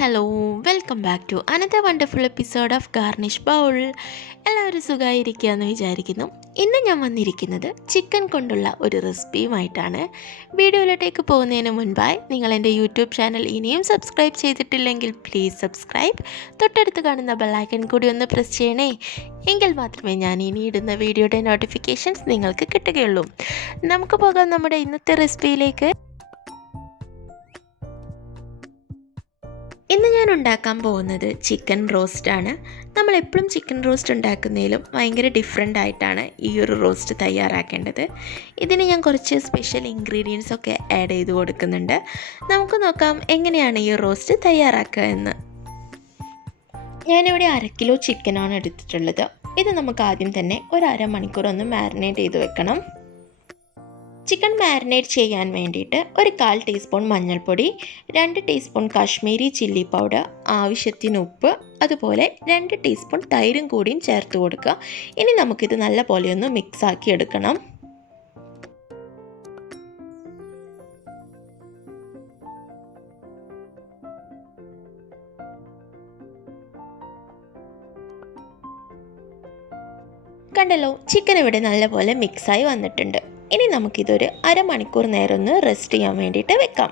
Hello welcome back to another wonderful episode of Garnish Bowl. എല്ലാവരും സുഖമായിരിക്കുകയെന്ന് വിചാരിക്കുന്നു. ഇന്ന് ഞാൻ വന്നിരിക്കുന്നത് ചിക്കൻ കൊണ്ടുള്ള ഒരു റെസിപ്പിയുമായിട്ടാണ്. വീഡിയോയിലോട്ടേക്ക് പോകുന്നതിന് മുൻപായി നിങ്ങൾ എൻ്റെ യൂട്യൂബ് ചാനൽ ഇനിയും സബ്സ്ക്രൈബ് ചെയ്തിട്ടില്ലെങ്കിൽ പ്ലീസ് സബ്സ്ക്രൈബ്. തൊട്ടടുത്ത് കാണുന്ന ബെല്ലൈക്കൺ കൂടി ഒന്ന് പ്രസ് ചെയ്യണേ. എങ്കിൽ മാത്രമേ ഞാൻ ഇനി ഇടുന്ന വീഡിയോയുടെ നോട്ടിഫിക്കേഷൻസ് നിങ്ങൾക്ക് കിട്ടുകയുള്ളൂ. നമുക്ക് പോകാം നമ്മുടെ ഇന്നത്തെ റെസിപ്പിയിലേക്ക്. ഇന്ന് ഞാൻ ഉണ്ടാക്കാൻ പോകുന്നത് ചിക്കൻ റോസ്റ്റാണ്. നമ്മളെപ്പോഴും ചിക്കൻ റോസ്റ്റ് ഉണ്ടാക്കുന്നതിലും ഭയങ്കര ഡിഫറെൻ്റ് ആയിട്ടാണ് ഈ ഒരു റോസ്റ്റ് തയ്യാറാക്കേണ്ടത്. ഇതിന് ഞാൻ കുറച്ച് സ്പെഷ്യൽ ഇൻഗ്രീഡിയൻസ് ഒക്കെ ആഡ് ചെയ്ത് കൊടുക്കുന്നുണ്ട്. നമുക്ക് നോക്കാം എങ്ങനെയാണ് ഈ റോസ്റ്റ് തയ്യാറാക്കുക എന്ന്. ഞാനിവിടെ 1/2 കിലോ ചിക്കനാണ് എടുത്തിട്ടുള്ളത്. ഇത് നമുക്ക് ആദ്യം തന്നെ ഒരു അരമണിക്കൂർ ഒന്ന് മാരിനേറ്റ് ചെയ്ത് വെക്കണം. ചിക്കൻ മാരിനേറ്റ് ചെയ്യാൻ വേണ്ടിയിട്ട് ഒരു 1/4 ടീസ്പൂൺ മഞ്ഞൾപ്പൊടി, 2 ടീസ്പൂൺ കാശ്മീരി ചില്ലി പൗഡർ, ആവശ്യത്തിന് ഉപ്പ്, അതുപോലെ 2 ടീസ്പൂൺ തൈരും കൂടിയും ചേർത്ത് കൊടുക്കുക. ഇനി നമുക്കിത് നല്ല പോലെ ഒന്ന് മിക്സ് ആക്കി എടുക്കണം. കണ്ടല്ലോ, ചിക്കൻ ഇവിടെ നല്ലപോലെ മിക്സായി വന്നിട്ടുണ്ട്. ഇനി നമുക്കിതൊരു അരമണിക്കൂർ നേരം ഒന്ന് റെസ്റ്റ് ചെയ്യാൻ വേണ്ടിയിട്ട് വെക്കാം.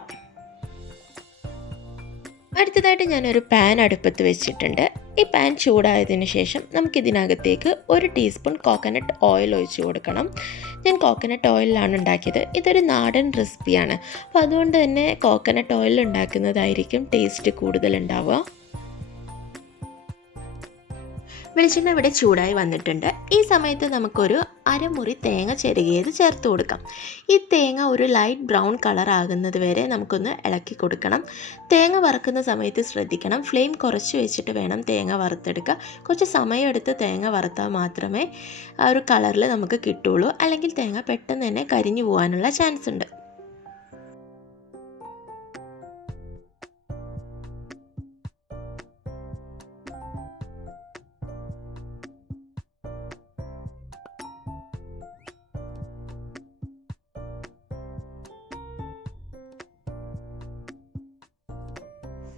അടുത്തതായിട്ട് ഞാനൊരു പാൻ അടുപ്പത്ത് വെച്ചിട്ടുണ്ട്. ഈ പാൻ ചൂടായതിനു ശേഷം നമുക്കിതിനകത്തേക്ക് 1 ടീസ്പൂൺ കോക്കനട്ട് ഓയിൽ ഒഴിച്ച് കൊടുക്കണം. ഞാൻ കോക്കനട്ട് ഓയിലാണ് ഉണ്ടാക്കിയത്. ഇതൊരു നാടൻ റെസിപ്പിയാണ്, അപ്പോൾ അതുകൊണ്ട് തന്നെ കോക്കനട്ട് ഓയിൽ ഉണ്ടാക്കുന്നതായിരിക്കും ടേസ്റ്റ് കൂടുതലുണ്ടാവുക. വെളിച്ചെണ്ണ ഇവിടെ ചൂടായി വന്നിട്ടുണ്ട്. ഈ സമയത്ത് നമുക്കൊരു അരമുറി തേങ്ങ ചിരകിയത് ചേർത്ത് കൊടുക്കാം. ഈ തേങ്ങ ഒരു ലൈറ്റ് ബ്രൗൺ കളർ ആകുന്നത് വരെ നമുക്കൊന്ന് ഇളക്കി കൊടുക്കണം. തേങ്ങ വറുക്കുന്ന സമയത്ത് ശ്രദ്ധിക്കണം, ഫ്ലെയിം കുറച്ച് വെച്ചിട്ട് വേണം തേങ്ങ വറുത്തെടുക്കുക. കുറച്ച് സമയമെടുത്ത് തേങ്ങ വറുത്താൽ മാത്രമേ ആ ഒരു കളറിൽ നമുക്ക് കിട്ടുള്ളൂ, അല്ലെങ്കിൽ തേങ്ങ പെട്ടെന്ന് തന്നെ കരിഞ്ഞു പോകാനുള്ള ചാൻസ് ഉണ്ട്.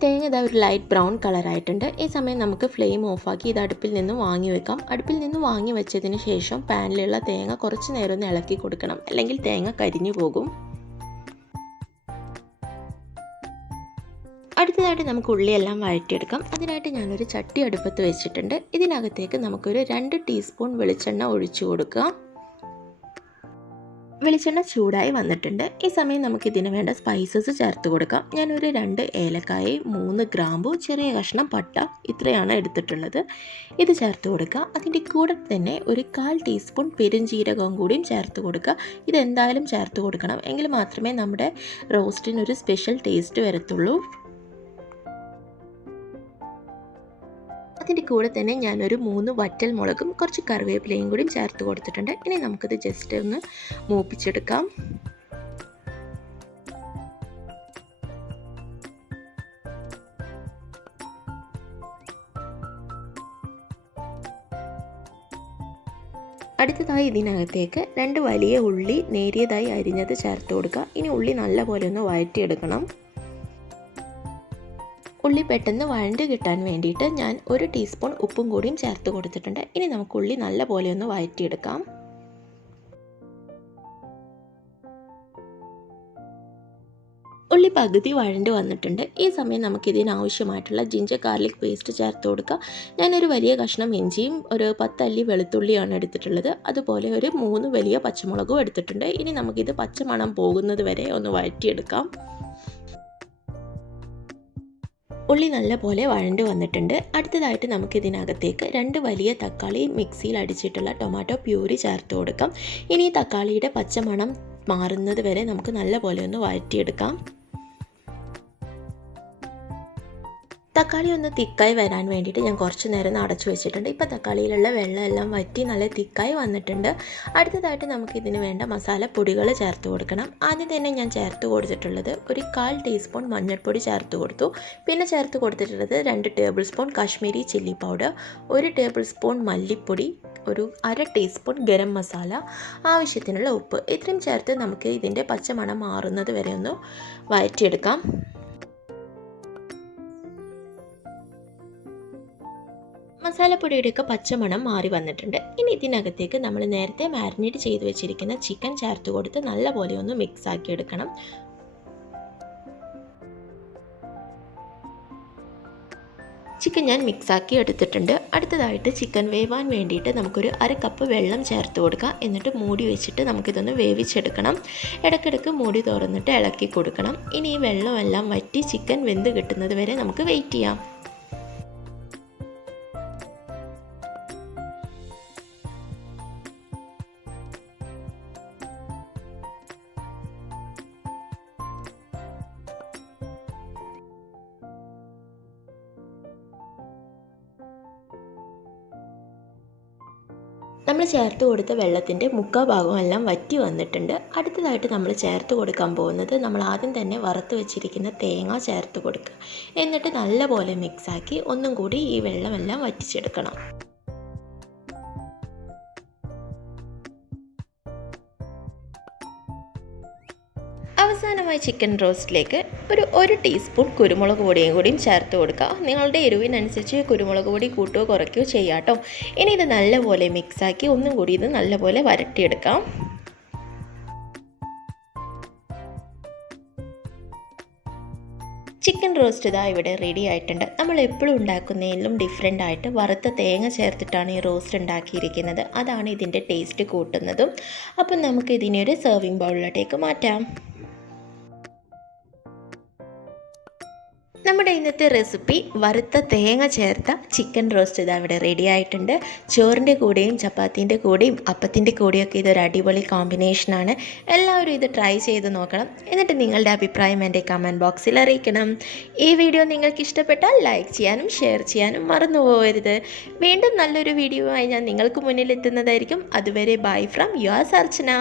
തേങ്ങ ഇതാ ഒരു ലൈറ്റ് ബ്രൗൺ കളറായിട്ടുണ്ട്. ഈ സമയം നമുക്ക് ഫ്ലെയിം ഓഫാക്കി ഇത് അടുപ്പിൽ നിന്ന് വാങ്ങി വെക്കാം. അടുപ്പിൽ നിന്ന് വാങ്ങി വെച്ചതിന് ശേഷം പാനിലുള്ള തേങ്ങ കുറച്ച് നേരം ഒന്ന് ഇളക്കി കൊടുക്കണം, അല്ലെങ്കിൽ തേങ്ങ കരിഞ്ഞു പോകും. അടുത്തതായിട്ട് നമുക്ക് ഉള്ളിയെല്ലാം വഴറ്റിയെടുക്കാം. അതിനായിട്ട് ഞാനൊരു ചട്ടി അടുപ്പത്ത് വെച്ചിട്ടുണ്ട്. ഇതിനകത്തേക്ക് നമുക്കൊരു 2 ടീസ്പൂൺ വെളിച്ചെണ്ണ ഒഴിച്ചു കൊടുക്കുക. വെളിച്ചെണ്ണ ചൂടായി വന്നിട്ടുണ്ട്. ഈ സമയം നമുക്കിതിന് വേണ്ട സ്പൈസസ് ചേർത്ത് കൊടുക്കാം. ഞാനൊരു 2 ഏലക്കായ, 3 ഗ്രാമ്പു, ചെറിയ കഷ്ണം പട്ട, ഇത്രയാണ് എടുത്തിട്ടുള്ളത്. ഇത് ചേർത്ത് കൊടുക്കുക. അതിൻ്റെ കൂടെ തന്നെ ഒരു 1/4 ടീസ്പൂൺ പെരുംജീരകവും കൂടിയും ചേർത്ത് കൊടുക്കുക. ഇതെന്തായാലും ചേർത്ത് കൊടുക്കണം, എങ്കിൽ മാത്രമേ നമ്മുടെ റോസ്റ്റിനൊരു സ്പെഷ്യൽ ടേസ്റ്റ് വരത്തുള്ളൂ. അതിൻ്റെ കൂടെ തന്നെ ഞാനൊരു 3 വറ്റൽ മുളകും കുറച്ച് കറിവേപ്പിലയും കൂടി ചേർത്ത് കൊടുത്തിട്ടുണ്ട്. ഇനി നമുക്കിത് ജസ്റ്റ് ഒന്ന് മൂപ്പിച്ചെടുക്കാം. അടുത്തതായി ഇതിനകത്തേക്ക് 2 വലിയ ഉള്ളി നേരിയതായി അരിഞ്ഞത് ചേർത്ത് കൊടുക്കുക. ഇനി ഉള്ളി നല്ലപോലെ ഒന്ന് വഴറ്റിയെടുക്കണം. ഉള്ളി പെട്ടെന്ന് വഴണ്ട് കിട്ടാൻ വേണ്ടിയിട്ട് ഞാൻ 1 ടീസ്പൂൺ ഉപ്പും കൂടിയും ചേർത്ത് കൊടുത്തിട്ടുണ്ട്. ഇനി നമുക്ക് ഉള്ളി നല്ലപോലെ ഒന്ന് വഴറ്റിയെടുക്കാം. ഉള്ളി പകുതി വഴണ്ട് വന്നിട്ടുണ്ട്. ഈ സമയം നമുക്കിതിനാവശ്യമായിട്ടുള്ള ജിഞ്ചർ ഗാർലിക് പേസ്റ്റ് ചേർത്ത് കൊടുക്കുക. ഞാനൊരു വലിയ കഷ്ണം ഇഞ്ചിയും ഒരു 10 അല്ലി വെളുത്തുള്ളിയാണ് എടുത്തിട്ടുള്ളത്. അതുപോലെ ഒരു 3 വലിയ പച്ചമുളകും എടുത്തിട്ടുണ്ട്. ഇനി നമുക്കിത് പച്ചമണം പോകുന്നത് വരെ ഒന്ന് വഴറ്റിയെടുക്കാം. ഉള്ളി നല്ലപോലെ വഴണ്ട് വന്നിട്ടുണ്ട്. അടുത്തതായിട്ട് നമുക്കിതിനകത്തേക്ക് 2 വലിയ തക്കാളി മിക്സിയിൽ അടിച്ചിട്ടുള്ള ടൊമാറ്റോ പ്യൂരി ചേർത്ത് കൊടുക്കാം. ഇനി തക്കാളിയുടെ പച്ചമണം മാറുന്നത് വരെ നമുക്ക് നല്ലപോലെ ഒന്ന് വഴറ്റിയെടുക്കാം. തക്കാളി ഒന്ന് തിക്കായി വരാൻ വേണ്ടിയിട്ട് ഞാൻ കുറച്ച് നേരം അടച്ചു വെച്ചിട്ടുണ്ട്. ഇപ്പോൾ തക്കാളിയിലുള്ള വെള്ളം എല്ലാം വറ്റി നല്ല തിക്കായി വന്നിട്ടുണ്ട്. അടുത്തതായിട്ട് നമുക്ക് ഇതിന് വേണ്ട മസാലപ്പൊടികൾ ചേർത്ത് കൊടുക്കണം. ആദ്യം തന്നെ ഞാൻ ചേർത്ത് കൊടുത്തിട്ടുള്ളത് ഒരു 1/4 ടീസ്പൂൺ മഞ്ഞൾപ്പൊടി ചേർത്ത് കൊടുത്തു. പിന്നെ ചേർത്ത് കൊടുത്തിട്ടുള്ളത് 2 table spoon Kashmiri chilli powder, 1 table spoon മല്ലിപ്പൊടി, ഒരു 1/2 ടീസ്പൂൺ ഗരം മസാല, ആവശ്യത്തിനുള്ള ഉപ്പ്. ഇത്രയും ചേർത്ത് നമുക്ക് ഇതിൻ്റെ പച്ചമണം മാറുന്നത് വരെ ഒന്ന് വഴറ്റിയെടുക്കാം. മസാലപ്പൊടിയുടെയൊക്കെ പച്ചമണം മാറി വന്നിട്ടുണ്ട്. ഇനി ഇതിനകത്തേക്ക് നമ്മൾ നേരത്തെ മാരിനേറ്റ് ചെയ്ത് വെച്ചിരിക്കുന്ന ചിക്കൻ ചേർത്ത് കൊടുത്ത് നല്ലപോലെ ഒന്ന് മിക്സ് ആക്കി എടുക്കണം. ചിക്കൻ ഞാൻ മിക്സാക്കി എടുത്തിട്ടുണ്ട്. അടുത്തതായിട്ട് ചിക്കൻ വേവാൻ വേണ്ടിയിട്ട് നമുക്കൊരു 1/2 കപ്പ് വെള്ളം ചേർത്ത് കൊടുക്കാം. എന്നിട്ട് മൂടി വെച്ചിട്ട് നമുക്കിതൊന്ന് വേവിച്ചെടുക്കണം. ഇടയ്ക്കിടയ്ക്ക് മൂടി തുറന്നിട്ട് ഇളക്കി കൊടുക്കണം. ഇനി ഈ വെള്ളമെല്ലാം വറ്റി ചിക്കൻ വെന്ത് കിട്ടുന്നത് വരെ നമുക്ക് വെയിറ്റ് ചെയ്യാം. നമ്മൾ ചേർത്ത് കൊടുത്ത വെള്ളത്തിൻ്റെ മുക്കാൽ ഭാഗമെല്ലാം വറ്റി വന്നിട്ടുണ്ട്. അടുത്തതായിട്ട് നമ്മൾ ചേർത്ത് കൊടുക്കാൻ പോകുന്നത് നമ്മൾ ആദ്യം തന്നെ വറുത്ത് വെച്ചിരിക്കുന്ന തേങ്ങ ചേർത്ത് കൊടുക്കുക. എന്നിട്ട് നല്ലപോലെ മിക്സാക്കി ഒന്നും കൂടി ഈ വെള്ളമെല്ലാം വറ്റിച്ചെടുക്കണം. അവസാനമായി ചിക്കൻ റോസ്റ്റിലേക്ക് ഒരു ടീസ്പൂൺ കുരുമുളക് പൊടിയും കൂടിയും ചേർത്ത് കൊടുക്കുക. നിങ്ങളുടെ എരിവിനനുസരിച്ച് കുരുമുളക് പൊടി കൂട്ടുകയോ കുറയ്ക്കുകയോ ചെയ്യാം കേട്ടോ. ഇനി ഇത് നല്ലപോലെ മിക്സാക്കി ഒന്നും കൂടി ഇത് നല്ലപോലെ വരട്ടിയെടുക്കാം. ചിക്കൻ റോസ്റ്റ് ഇതാ ഇവിടെ റെഡി ആയിട്ടുണ്ട്. നമ്മൾ എപ്പോഴും ഉണ്ടാക്കുന്നതിലും ഡിഫറെൻ്റ് ആയിട്ട് വറുത്ത തേങ്ങ ചേർത്തിട്ടാണ് ഈ റോസ്റ്റ് ഉണ്ടാക്കിയിരിക്കുന്നത്. അതാണ് ഇതിൻ്റെ ടേസ്റ്റ് കൂട്ടുന്നതും. അപ്പം നമുക്ക് ഇതിനെ ഒരു സെർവിങ് ബൗളിലോട്ടേക്ക് മാറ്റാം. നമ്മുടെ ഇന്നത്തെ റെസിപ്പി വറുത്ത തേങ്ങ ചേർത്ത ചിക്കൻ റോസ്റ്റ് ഇതാ ഇവിടെ റെഡി ആയിട്ടുണ്ട്. ചോറിൻ്റെ കൂടെയും ചപ്പാത്തിൻ്റെ കൂടെയും അപ്പത്തിൻ്റെ കൂടെയൊക്കെ ഇതൊരു അടിപൊളി കോമ്പിനേഷനാണ്. എല്ലാവരും ഇത് ട്രൈ ചെയ്ത് നോക്കണം. എന്നിട്ട് നിങ്ങളുടെ അഭിപ്രായം എൻ്റെ കമൻറ്റ് ബോക്സിൽ അറിയിക്കണം. ഈ വീഡിയോ നിങ്ങൾക്ക് ഇഷ്ടപ്പെട്ടാൽ ലൈക്ക് ചെയ്യാനും ഷെയർ ചെയ്യാനും മറന്നു പോകരുത്. വീണ്ടും നല്ലൊരു വീഡിയോയുമായി ഞാൻ നിങ്ങൾക്ക് മുന്നിൽ എത്തുന്നതായിരിക്കും. അതുവരെ ബൈ ഫ്രം യുവർ സർച്ചന.